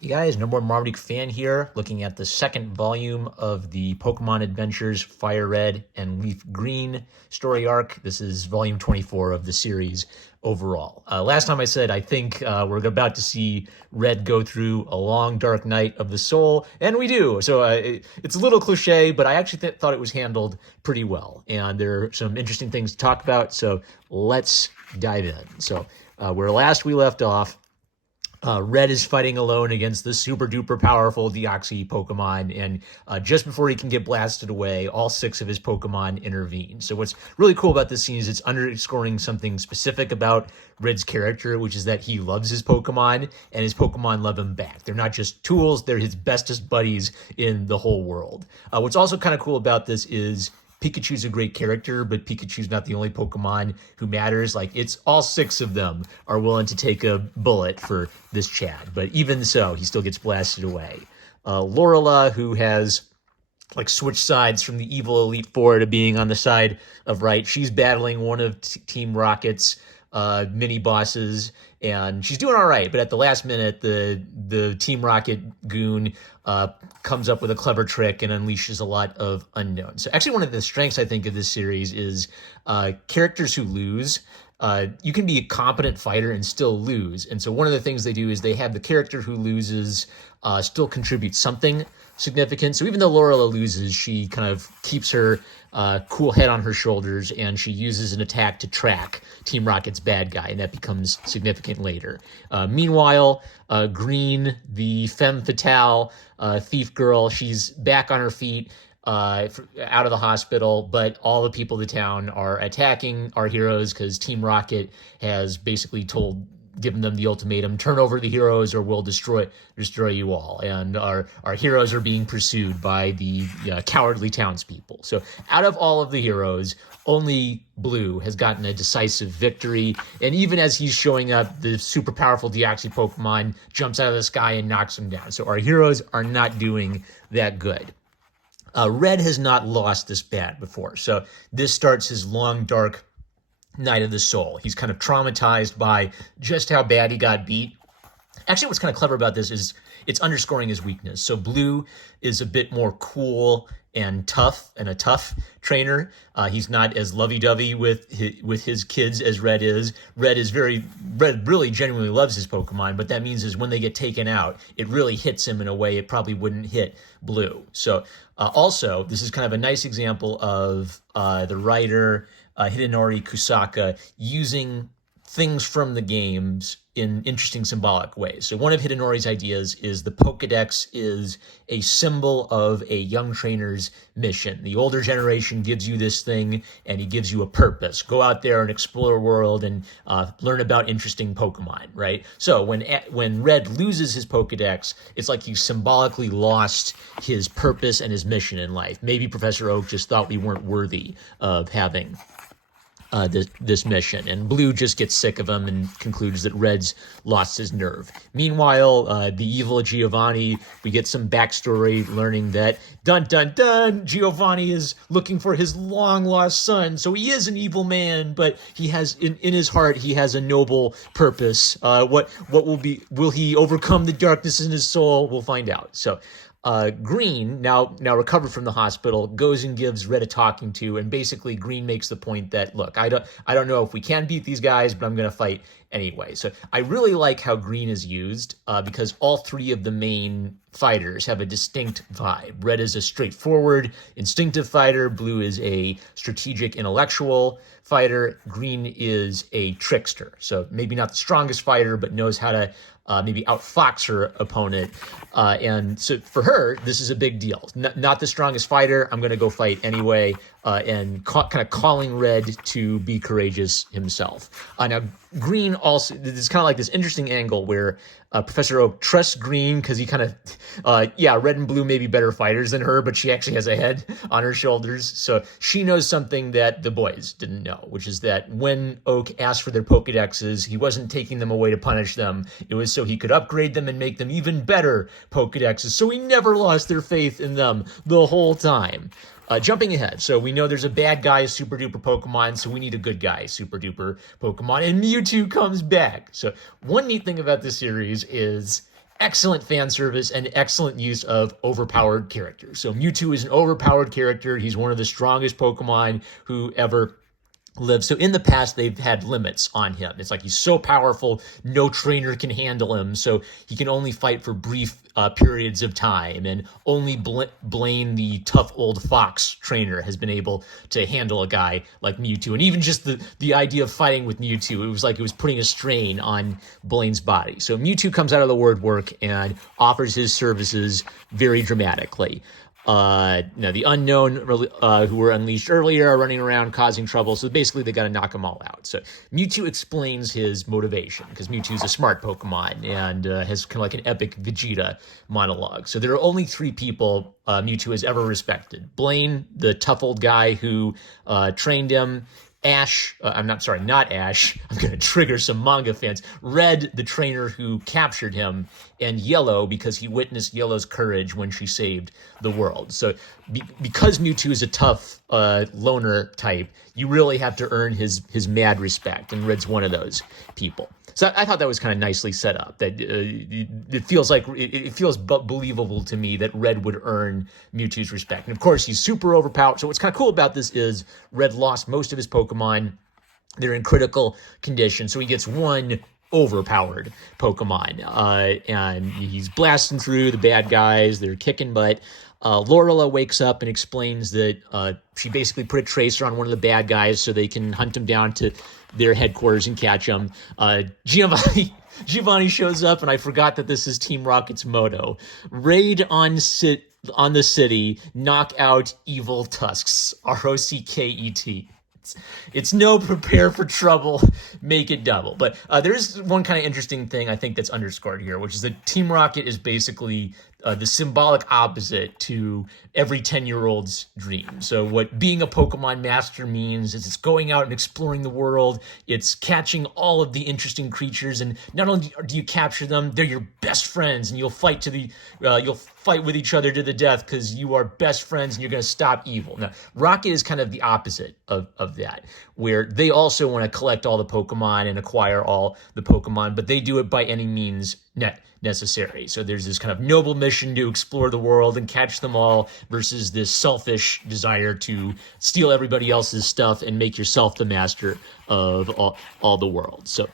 Hey guys, number one Marmaduke fan here, looking at the second volume of the Pokemon Adventures Fire Red and Leaf Green story arc. This is volume 24 of the series overall. Last time I said I think we're about to see Red go through a long dark night of the soul, and we do. So it's a little cliche, but I actually thought it was handled pretty well, and there are some interesting things to talk about. So let's dive in. So where last we left off, Red is fighting alone against the super duper powerful Deoxys Pokemon, and just before he can get blasted away, all 6 of his Pokemon intervene. So what's really cool about this scene is it's underscoring something specific about Red's character, which is that he loves his Pokemon, and his Pokemon love him back. They're not just tools, they're his bestest buddies in the whole world. What's also kind of cool about this is Pikachu's a great character, but Pikachu's not the only Pokemon who matters. Like, it's all 6 of them are willing to take a bullet for this Chad. But even so, he still gets blasted away. Lorela, who has like switched sides from the evil Elite Four to being on the side of right, she's battling one of Team Rocket's mini bosses, and she's doing all right. But at the last minute, the Team Rocket goon comes up with a clever trick and unleashes a lot of unknowns. So actually, one of the strengths I think of this series is characters who lose. You can be a competent fighter and still lose. And so one of the things they do is they have the character who loses still contribute something significant. So even though Lorela loses, she kind of keeps her cool head on her shoulders, and she uses an attack to track Team Rocket's bad guy, and that becomes significant later. Meanwhile, Green, the femme fatale thief girl, she's back on her feet, out of the hospital, but all the people of the town are attacking our heroes because Team Rocket has basically given them the ultimatum: turn over the heroes or we'll destroy you all. And our heroes are being pursued by the cowardly townspeople. So out of all of the heroes, only Blue has gotten a decisive victory. And even as he's showing up, the super powerful Deoxys Pokemon jumps out of the sky and knocks him down. So our heroes are not doing that good. Red has not lost this bad before. So this starts his long, dark night of the soul. He's kind of traumatized by just how bad he got beat. Actually, what's kind of clever about this is it's underscoring his weakness. So Blue is a bit more cool and tough, and a tough trainer. He's not as lovey-dovey with his kids as Red is. Red really genuinely loves his Pokemon, but that means is when they get taken out, it really hits him in a way it probably wouldn't hit Blue. So also, this is kind of a nice example of the writer Hidenori Kusaka using things from the games in interesting symbolic ways. So one of Hidenori's ideas is the Pokedex is a symbol of a young trainer's mission. The older generation gives you this thing, and he gives you a purpose. Go out there and explore the world and learn about interesting Pokemon, right? So when Red loses his Pokedex, it's like he symbolically lost his purpose and his mission in life. Maybe Professor Oak just thought we weren't worthy of having this mission, and Blue just gets sick of him and concludes that Red's lost his nerve. Meanwhile, the evil Giovanni, we get some backstory learning that, dun dun dun, Giovanni is looking for his long lost son. So he is an evil man, but he has in his heart he has a noble purpose. Will he overcome the darkness in his soul? We'll find out. So Green, now recovered from the hospital, goes and gives Red a talking to, and basically Green makes the point that, look, I don't know if we can beat these guys, but I'm going to fight anyway. So I really like how Green is used because all 3 of the main fighters have a distinct vibe. Red is a straightforward, instinctive fighter. Blue is a strategic, intellectual fighter. Green is a trickster. So maybe not the strongest fighter, but knows how to maybe outfox her opponent. And so for her, this is a big deal. Not the strongest fighter. I'm going to go fight anyway, and kind of calling Red to be courageous himself. Now, Green also, there's kind of like this interesting angle where Professor Oak trusts Green because he kind of, Red and Blue may be better fighters than her, but she actually has a head on her shoulders. So she knows something that the boys didn't know, which is that when Oak asked for their Pokedexes, he wasn't taking them away to punish them. It was so he could upgrade them and make them even better Pokedexes. So he never lost their faith in them the whole time. Jumping ahead, so we know there's a bad guy super duper Pokemon, so we need a good guy super duper Pokemon, and Mewtwo comes back. So one neat thing about this series is excellent fan service and excellent use of overpowered characters. So Mewtwo is an overpowered character. He's one of the strongest Pokemon who ever live. So in the past, they've had limits on him. It's like he's so powerful, no trainer can handle him. So he can only fight for brief periods of time, and only Blaine, the tough old fox trainer, has been able to handle a guy like Mewtwo. And even just the idea of fighting with Mewtwo, it was like it was putting a strain on Blaine's body. So Mewtwo comes out of the word work and offers his services very dramatically. Now the unknown who were unleashed earlier are running around causing trouble, so basically they got to knock them all out. So Mewtwo explains his motivation, because Mewtwo's a smart Pokemon and has kind of like an epic Vegeta monologue. So there are only 3 people Mewtwo has ever respected: Blaine, the tough old guy who trained him; Ash, not Ash, I'm going to trigger some manga fans; Red, the trainer who captured him; and Yellow, because he witnessed Yellow's courage when she saved the world. So because Mewtwo is a tough loner type, you really have to earn his mad respect, and Red's one of those people. So I thought that was kind of nicely set up. That it feels like it feels believable to me that Red would earn Mewtwo's respect. And of course, he's super overpowered. So what's kind of cool about this is Red lost most of his Pokemon. They're in critical condition, so he gets one overpowered Pokemon, and he's blasting through the bad guys. They're kicking butt. Lorela wakes up and explains that she basically put a tracer on one of the bad guys so they can hunt him down to their headquarters and catch him. Giovanni shows up, and I forgot that this is Team Rocket's motto: raid on the city, knock out evil tusks. Rocket. It's no prepare for trouble, make it double. But there is one kind of interesting thing I think that's underscored here, which is that Team Rocket is basically the symbolic opposite to every 10-year-old's dream. So what being a Pokemon master means is it's going out and exploring the world. It's catching all of the interesting creatures, and not only do you capture them, they're your best friends, and you'll fight with each other to the death because you are best friends and you're going to stop evil. Now, Rocket is kind of the opposite of that, where they also want to collect all the Pokemon and acquire all the Pokemon, but they do it by any means necessary. So there's this kind of noble mission to explore the world and catch them all, versus this selfish desire to steal everybody else's stuff and make yourself the master of all the world. So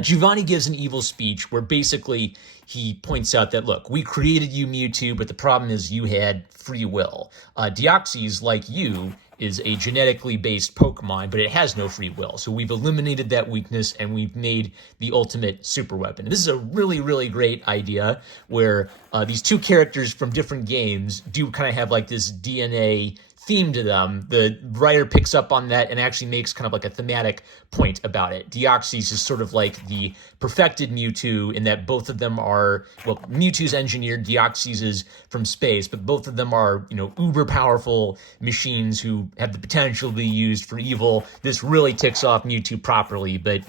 Giovanni gives an evil speech where basically he points out that, look, we created you, Mewtwo, but the problem is you had free will. Deoxys, like you, is a genetically based Pokemon, but it has no free will. So we've eliminated that weakness and we've made the ultimate super weapon. And this is a really, really great idea where these 2 characters from different games do kind of have like this DNA theme to them. The writer picks up on that and actually makes kind of like a thematic point about it. Deoxys is sort of like the perfected Mewtwo in that both of them are, well, Mewtwo's engineered, Deoxys is from space, but both of them are, uber powerful machines who have the potential to be used for evil. This really ticks off Mewtwo properly, but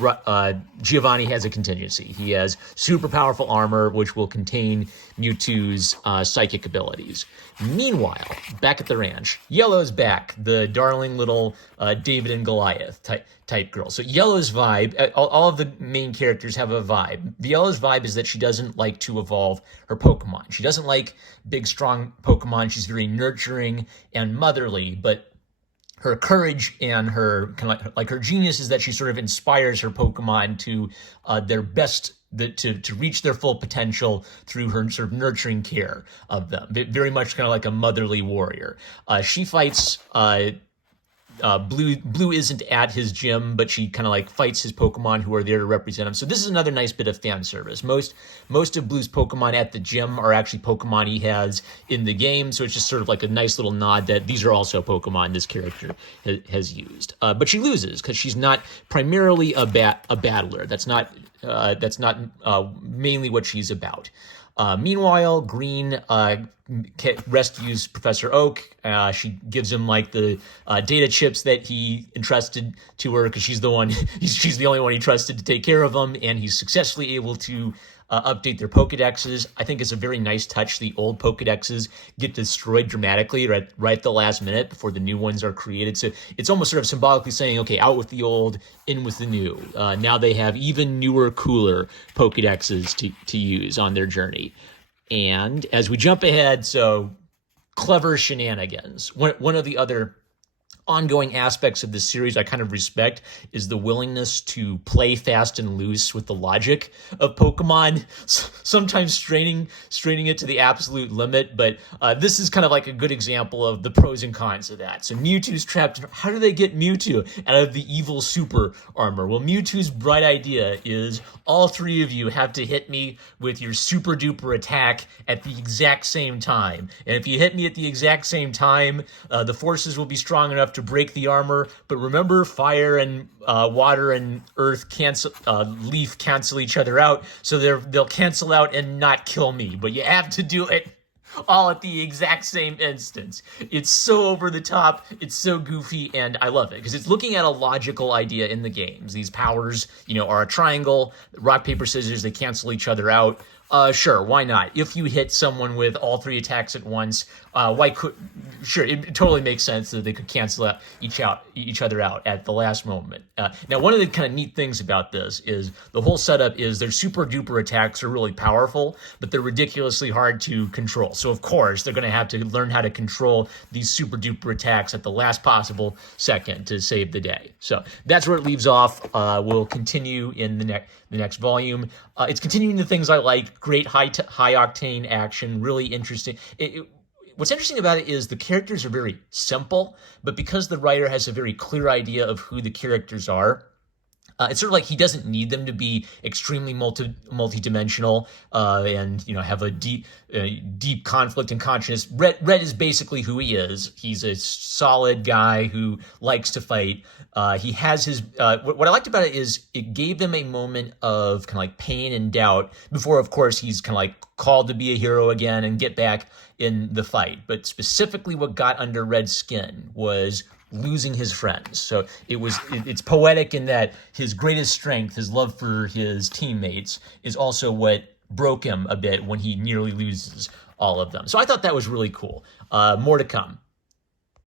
Giovanni has a contingency. He has super powerful armor, which will contain Mewtwo's psychic abilities. Meanwhile, back at the ranch, Yellow's back, the darling little David and Goliath type girl. So Yellow's vibe, all of the main characters have a vibe. Yellow's vibe is that she doesn't like to evolve her Pokemon. She doesn't like big, strong Pokemon. She's very nurturing and motherly, but her courage and her kind of like her genius is that she sort of inspires her Pokemon to their best, to reach their full potential through her sort of nurturing care of them. Very much kind of like a motherly warrior. She fights Blue isn't at his gym, but she kind of like fights his Pokemon who are there to represent him. So this is another nice bit of fan service. Most of Blue's Pokemon at the gym are actually Pokemon he has in the game. So it's just sort of like a nice little nod that these are also Pokemon this character has used. But she loses because she's not primarily a battler. That's not mainly what she's about. Meanwhile, Green rescues Professor Oak. She gives him like the data chips that he entrusted to her because she's the only one he trusted to take care of him, and he's successfully able to update their Pokedexes. I think it's a very nice touch. The old Pokedexes get destroyed dramatically right at the last minute before the new ones are created. So it's almost sort of symbolically saying, okay, out with the old, in with the new. Now they have even newer, cooler Pokedexes to use on their journey. And as we jump ahead, so clever shenanigans. One of the other ongoing aspects of this series I kind of respect is the willingness to play fast and loose with the logic of Pokemon, sometimes straining it to the absolute limit, but this is kind of like a good example of the pros and cons of that. So Mewtwo's trapped. How do they get Mewtwo out of the evil super armor? Well, Mewtwo's bright idea is all three of you have to hit me with your super duper attack at the exact same time. And if you hit me at the exact same time, the forces will be strong enough to break the armor. But remember, fire and water and earth leaf cancel each other out, so they'll cancel out and not kill me. But you have to do it all at the exact same instance. It's so over the top, it's so goofy, and I love it because it's looking at a logical idea in the games. These powers, are a triangle, rock, paper, scissors, they cancel each other out. Sure, why not? If you hit someone with all three attacks at once, sure, it totally makes sense that they could cancel out each other out at the last moment. Now, one of the kind of neat things about this is the whole setup is their super duper attacks are really powerful, but they're ridiculously hard to control. So of course, they're going to have to learn how to control these super duper attacks at the last possible second to save the day. So that's where it leaves off. We'll continue in the next volume. It's continuing the things I like. Great high octane action, really interesting. What's interesting about it is the characters are very simple, but because the writer has a very clear idea of who the characters are, it's sort of like he doesn't need them to be extremely multi-dimensional and have a deep conflict and consciousness. Red is basically who he is. He's a solid guy who likes to fight. He has his what I liked about it is it gave him a moment of kind of like pain and doubt before, of course, he's kind of like called to be a hero again and get back in the fight. But specifically what got under Red's skin was losing his friends. So it's poetic in that his greatest strength, his love for his teammates, is also what broke him a bit when he nearly loses all of them. So I thought that was really cool. More to come.